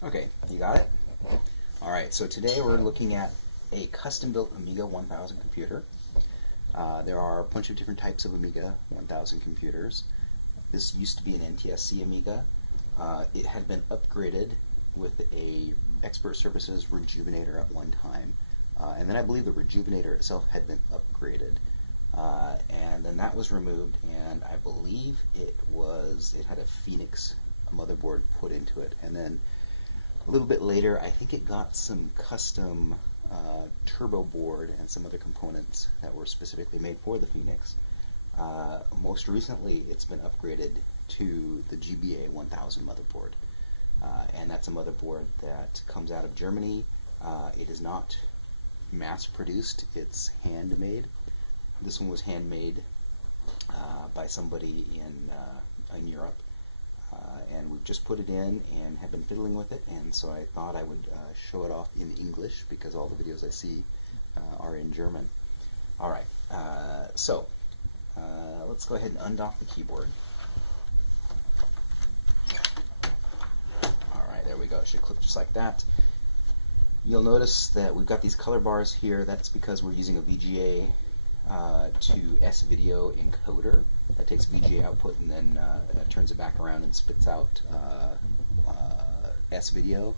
Okay, you got it? Alright, so today we're looking at a custom-built Amiga 1000 computer. There are a bunch of different types of Amiga 1000 computers. This used to be an NTSC Amiga. It had been upgraded with a Expert Services Rejuvenator at one time. And then I believe the Rejuvenator itself had been upgraded. And then that was removed, and I believe it had a Phoenix motherboard put into it. And then a little bit later, I think it got some custom turbo board and some other components that were specifically made for the Phoenix. Most recently, it's been upgraded to the GBA 1000 motherboard. And that's a motherboard that comes out of Germany. It is not mass-produced, it's handmade. This one was handmade by somebody in Europe. And we've just put it in and have been fiddling with it, and so I thought I would show it off in English because all the videos I see are in German. Alright, let's go ahead and undock the keyboard. Alright, there we go. It should clip just like that. You'll notice that we've got these color bars here. That's because we're using a VGA to S-video encoder that takes VGA output and then turns it back around and spits out S-video,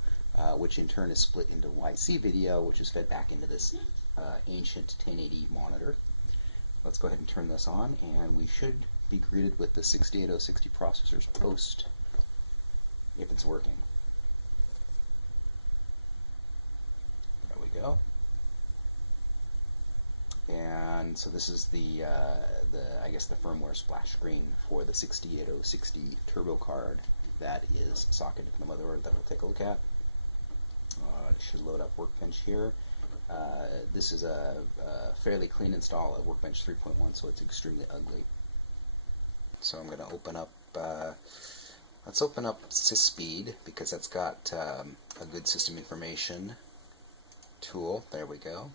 which in turn is split into YC video, which is fed back into this ancient 1080 monitor. Let's go ahead and turn this on, and we should be greeted with the 68060 processor's post if it's working. There we go. And so this is the I guess the firmware splash screen for the 68060 turbo card that is socketed in the motherboard that we'll take a look at. It should load up Workbench here. This is a fairly clean install of Workbench 3.1, so it's extremely ugly. So I'm going to open up, let's open up SysSpeed because that's got a good system information tool. There we go.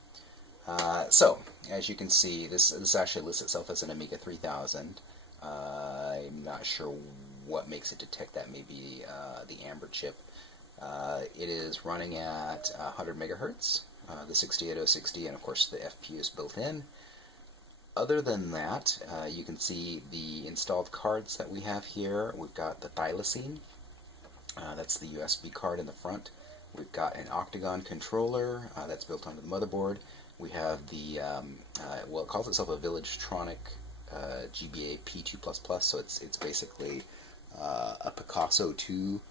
So, as you can see, this actually lists itself as an Amiga 3000. I'm not sure what makes it detect that. Maybe the Amber chip. It is running at 100 megahertz, the 68060, and of course the FPU is built in. Other than that, you can see the installed cards that we have here. We've got the thylacine. That's the USB card in the front. We've got an Octagon controller that's built onto the motherboard. We have the, well, it calls itself a Villagetronic GBA P2++, so it's basically a Picasso 2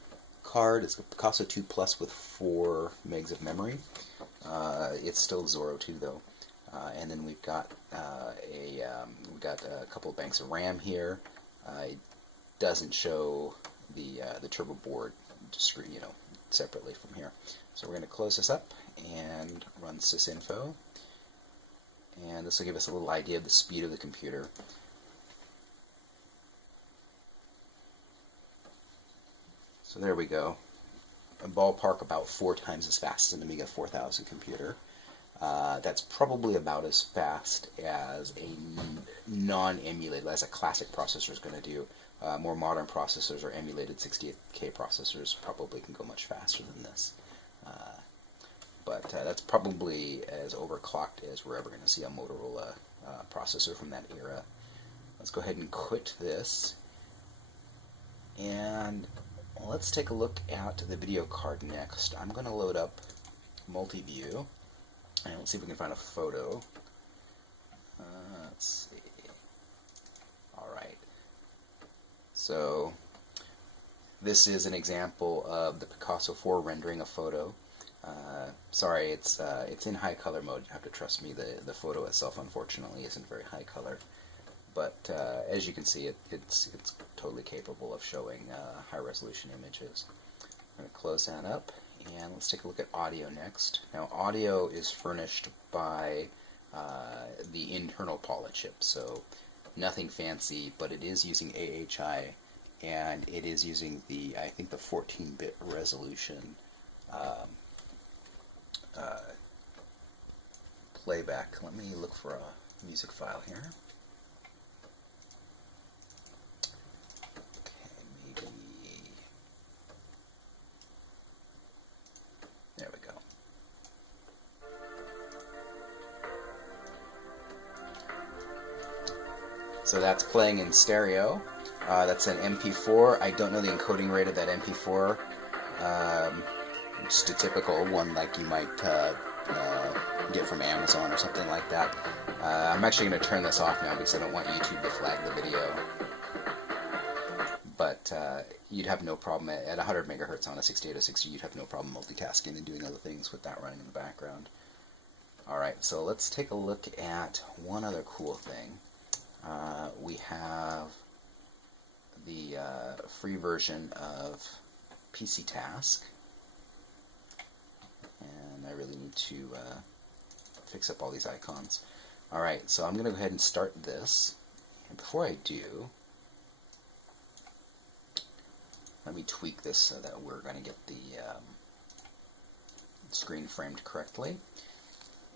card. It's a Picasso 2 Plus with 4 megs of memory. It's still Zorro 2 though. And then we've got we've got a couple of banks of RAM here. It doesn't show the turbo board discrete, separately from here. So we're going to close this up and run sysinfo. And this will give us a little idea of the speed of the computer. So there we go. A ballpark about 4 times as fast as an Amiga 4000 computer. That's probably about as fast as a non-emulated, as a classic processor is going to do. More modern processors or emulated 68K processors probably can go much faster than this. But that's probably as overclocked as we're ever going to see a Motorola processor from that era. Let's go ahead and quit this. And let's take a look at the video card next. I'm going to load up Multiview. And let's see if we can find a photo. Let's see. Alright. So this is an example of the Picasso 4 rendering a photo. Sorry, it's in high color mode. You have to trust me. The photo itself, unfortunately, isn't very high color. But as you can see, it's totally capable of showing high resolution images. I'm going to close that up, and let's take a look at audio next. Now, audio is furnished by the internal Paula chip, so nothing fancy, but it is using AHI, and it is using I think the 14-bit resolution playback. Let me look for a music file here. Okay, maybe So that's playing in stereo. That's an MP4. I don't know the encoding rate of that MP4. Just a typical one like you might get from Amazon or something like that. I'm actually going to turn this off now because I don't want YouTube to flag the video. But you'd have no problem at 100 megahertz on a 68060. You'd have no problem multitasking and doing other things with that running in the background. Alright, so let's take a look at one other cool thing. We have the free version of PC Task. And I really need to fix up all these icons. Alright, so I'm going to go ahead and start this. And before I do, let me tweak this so that we're going to get the screen framed correctly.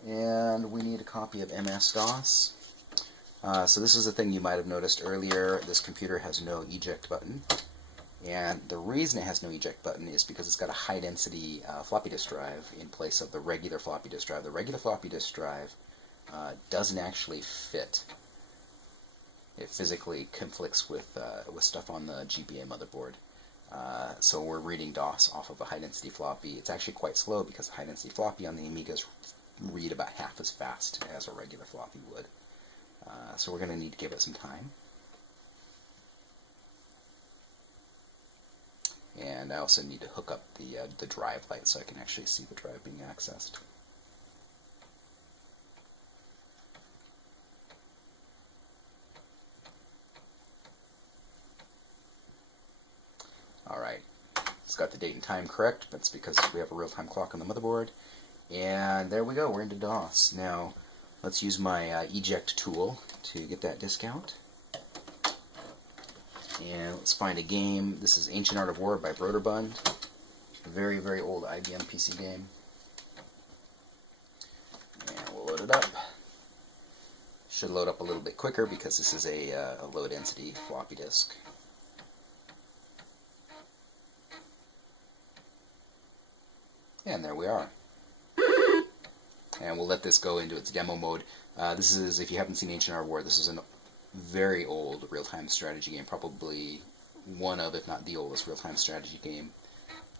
And we need a copy of MS-DOS. So this is a thing you might have noticed earlier. This computer has no eject button. And the reason it has no eject button is because it's got a high-density floppy disk drive in place of the regular floppy disk drive. The regular floppy disk drive doesn't actually fit. It physically conflicts with stuff on the GBA motherboard. So we're reading DOS off of a high-density floppy. It's actually quite slow because the high-density floppy on the Amigas read about half as fast as a regular floppy would. So we're going to need to give it some time. And I also need to hook up the drive light so I can actually see the drive being accessed. Alright, it's got the date and time correct, but it's because we have a real-time clock on the motherboard. And there we go, we're into DOS. Now, let's use my eject tool to get that disk out. And let's find a game. This is Ancient Art of War by Broderbund. A very, very old IBM PC game. And we'll load it up. Should load up a little bit quicker because this is a low-density floppy disk. And there we are. And we'll let this go into its demo mode. This is, if you haven't seen Ancient Art of War, this is a very old real-time strategy game, probably one of, if not the oldest real-time strategy game.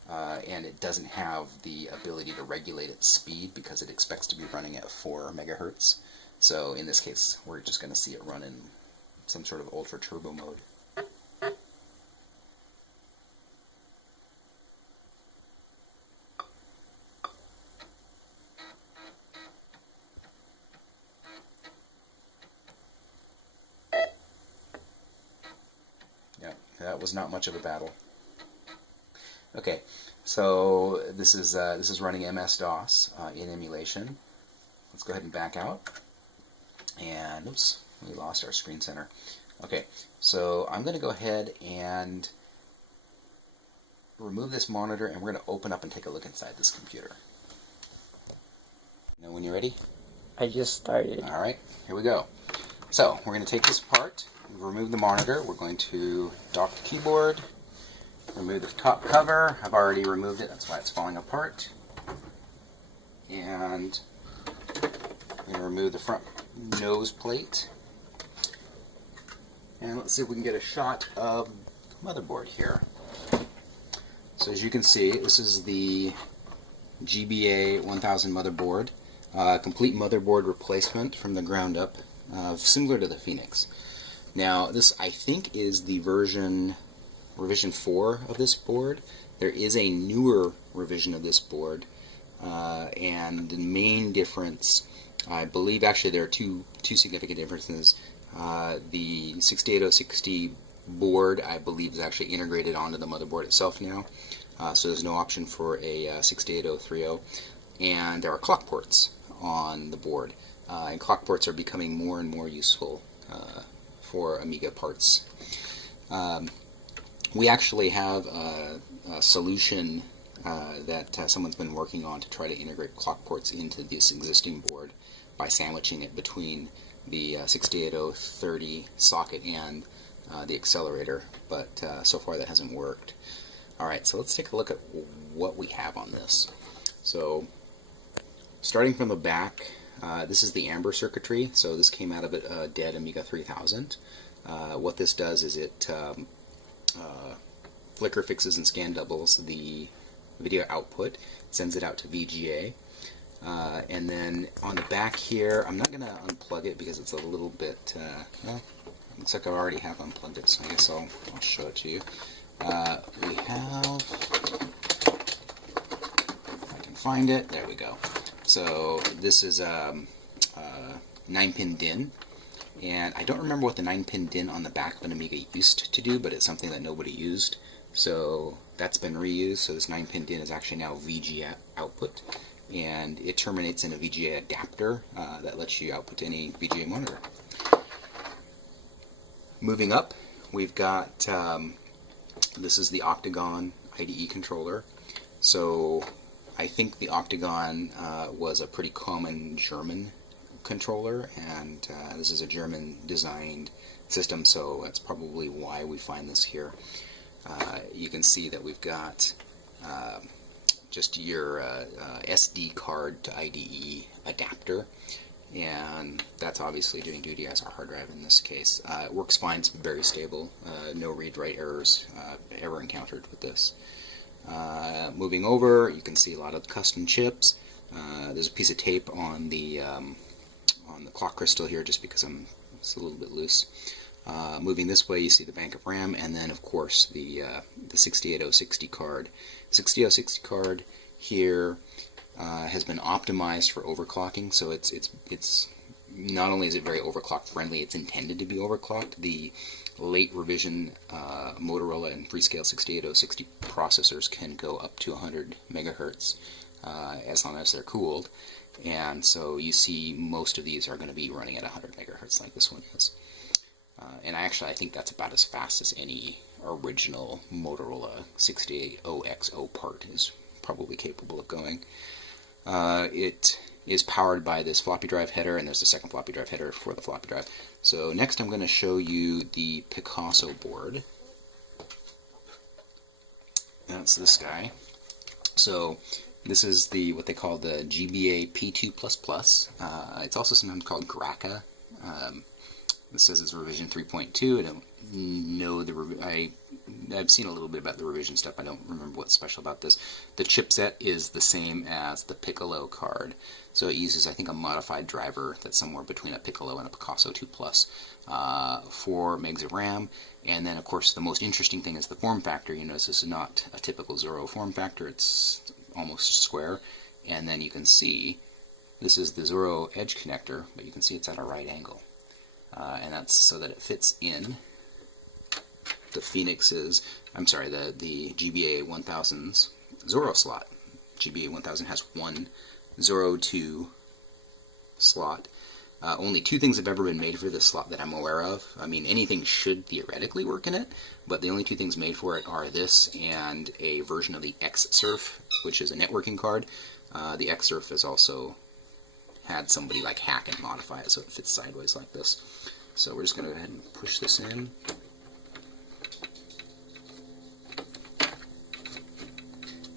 And it doesn't have the ability to regulate its speed because it expects to be running at 4 megahertz. So in this case, we're just going to see it run in some sort of ultra turbo mode. That was not much of a battle. Okay, so this is running MS-DOS in emulation. Let's go ahead and back out. And oops, we lost our screen center. Okay, so I'm going to go ahead and remove this monitor, and we're going to open up and take a look inside this computer. Now, when you're ready? I just started. All right, here we go. So we're going to take this apart. Remove the monitor. We're going to dock the keyboard, remove the top cover. I've already removed it, that's why it's falling apart. And we're going to remove the front nose plate. And let's see if we can get a shot of the motherboard here. So as you can see, this is the GBA 1000 motherboard. Complete motherboard replacement from the ground up, similar to the Phoenix. Now, this, I think, is the revision 4 of this board. There is a newer revision of this board, and the main difference, I believe, actually there are two significant differences. The 68060 board, I believe, is actually integrated onto the motherboard itself now, so there's no option for a 68030, and there are clock ports on the board, and clock ports are becoming more and more useful for Amiga parts. We actually have a solution that someone's been working on to try to integrate clock ports into this existing board by sandwiching it between the 68030 socket and the accelerator, but so far that hasn't worked. Alright, so let's take a look at what we have on this. So, starting from the back, this is the amber circuitry, so this came out of a dead Amiga 3000. What this does is it flicker fixes and scan doubles the video output, sends it out to VGA, and then on the back here, I'm not going to unplug it because it's a little bit, well, looks like I already have unplugged it, so I guess I'll show it to you. We have, if I can find it, there we go. So this is a 9-pin DIN, and I don't remember what the 9-pin DIN on the back of an Amiga used to do, but it's something that nobody used. So that's been reused, so this 9-pin DIN is actually now VGA output, and it terminates in a VGA adapter that lets you output to any VGA monitor. Moving up, we've got, this is the Octagon IDE controller. So I think the Octagon was a pretty common German controller, and this is a German designed system, so that's probably why we find this here. You can see that we've got just your SD card to IDE adapter, and that's obviously doing duty as our hard drive in this case. It works fine, it's very stable, no read-write errors ever encountered with this. Moving over, you can see a lot of custom chips. There's a piece of tape on the clock crystal here just because it's a little bit loose. Moving this way, you see the bank of RAM, and then of course the 68060 card. 68060 card here has been optimized for overclocking, so it's not only is it very overclock friendly, it's intended to be overclocked. The late revision Motorola and Freescale 68060 processors can go up to 100 megahertz as long as they're cooled, and so you see most of these are going to be running at 100 megahertz like this one is. And I think that's about as fast as any original Motorola 680XO part is probably capable of going. It is powered by this floppy drive header, and there's a second floppy drive header for the floppy drive. So next I'm going to show you the Picasso board. That's this guy. So this is what they call the GBA P2++. It's also sometimes called Graca. This says it's revision 3.2. I don't know I've seen a little bit about the revision stuff. I don't remember what's special about this. The chipset is the same as the Piccolo card, so it uses, I think, a modified driver that's somewhere between a Piccolo and a Picasso 2 Plus. 4 megs of RAM, and then of course the most interesting thing is the form factor. You notice this is not a typical Zorro form factor, it's almost square, and then you can see this is the Zorro edge connector, but you can see it's at a right angle. And that's so that it fits in the Phoenix's, the GBA 1000's Zorro slot. GBA 1000 has one Zorro 2 slot. Only 2 things have ever been made for this slot that I'm aware of. I mean, anything should theoretically work in it, but the only 2 things made for it are this and a version of the X-Surf, which is a networking card. The X-Surf has also had somebody like hack and modify it so it fits sideways like this. So we're just going to go ahead and push this in.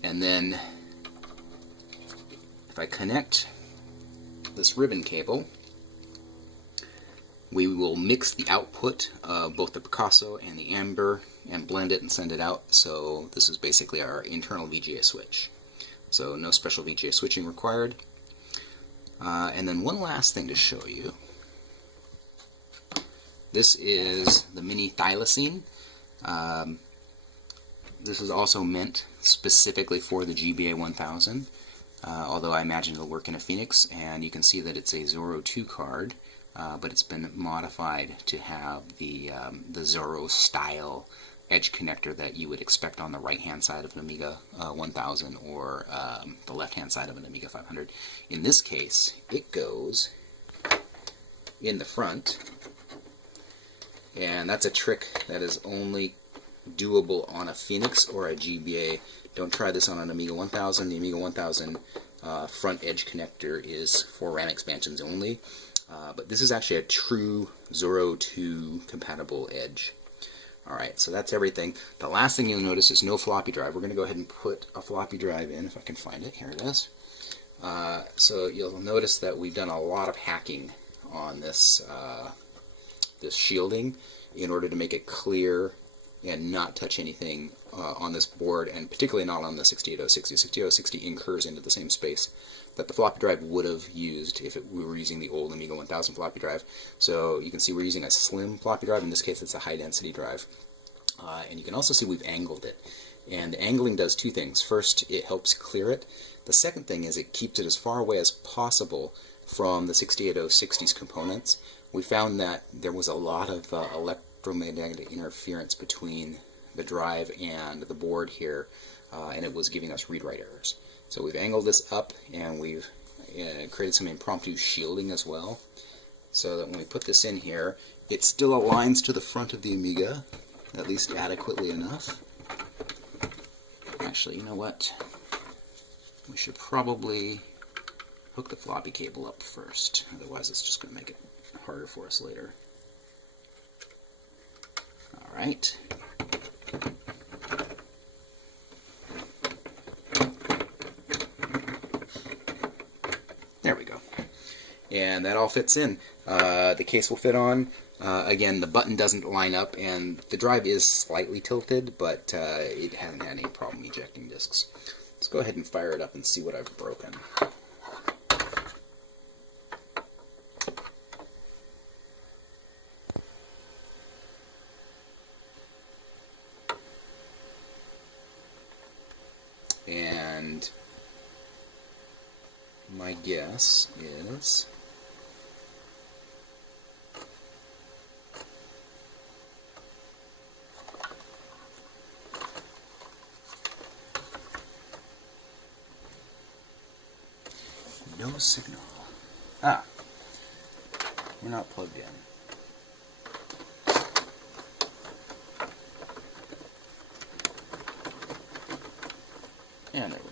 And then if I connect this ribbon cable, we will mix the output of both the Picasso and the Amber and blend it and send it out. So this is basically our internal VGA switch. So no special VGA switching required. And then one last thing to show you. This is the mini thylacine. This is also meant specifically for the GBA 1000, although I imagine it'll work in a Phoenix, and you can see that it's a Zorro 2 card, but it's been modified to have the Zorro style edge connector that you would expect on the right hand side of an Amiga 1000 or the left hand side of an Amiga 500. In this case, it goes in the front, and that's a trick that is only doable on a Phoenix or a GBA. Don't try this on an Amiga 1000. The Amiga 1000 front edge connector is for RAM expansions only, but this is actually a true Zorro 2 compatible edge. Alright, so that's everything. The last thing you'll notice is no floppy drive. We're going to go ahead and put a floppy drive in, if I can find it. Here it is. So you'll notice that we've done a lot of hacking on this this shielding, in order to make it clear and not touch anything on this board, and particularly not on the 68060. 68060 incurs into the same space that the floppy drive would have used if we were using the old Amiga 1000 floppy drive. So you can see we're using a slim floppy drive. In this case, it's a high-density drive. And you can also see we've angled it. And the angling does two things. First, it helps clear it. The second thing is it keeps it as far away as possible from the 68060's components. We found that there was a lot of electromagnetic interference between the drive and the board here, and it was giving us read-write errors. So we've angled this up, and we've created some impromptu shielding as well, so that when we put this in here, it still aligns to the front of the Amiga, at least adequately enough. Actually, you know what? We should probably hook the floppy cable up first, otherwise it's just going to make it harder for us later. Alright. There we go. And that all fits in. The case will fit on. Again, the button doesn't line up, and the drive is slightly tilted, but it hasn't had any problem ejecting discs. Let's go ahead and fire it up and see what I've broken. And my guess is no signal. Ah, we're not plugged in. And there we go.